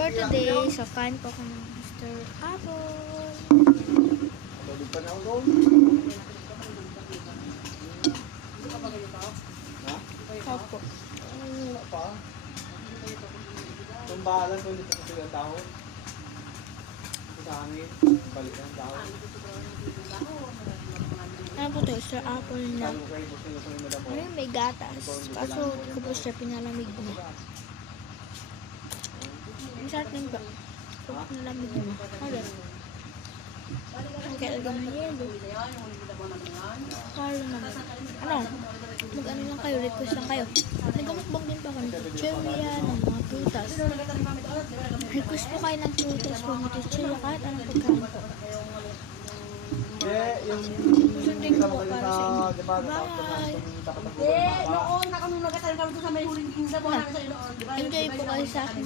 For today, so kain po ako ng Mr. Apple. Tulog pa na ako doon. Ha? Opo. Wala pa. Tumbalan ko dito sa silang tao. Sa amin, balik ng tao. Ano po ito? Mr. Apple na. Ayun, may gatas. Kaso, di ko po siya pinalamig mo. Masarap din ba? Pag pinalamig mo. Ano? Kaya lagyan ng yelo. Kalo naman. Ano? Mag-ano lang kayo, request lang kayo. Nagkamukbang din pa ako ng chicheria, ng mga prutas. Request po kayo ng prutas po, ng chicheria, kahit anong pagkain po. Susundin ko po para sa inyo. Bye! Noon, nakanong nagkatalang kami sa may huling ginda po namin sa Iloon. Enjoy po kayo sa akin.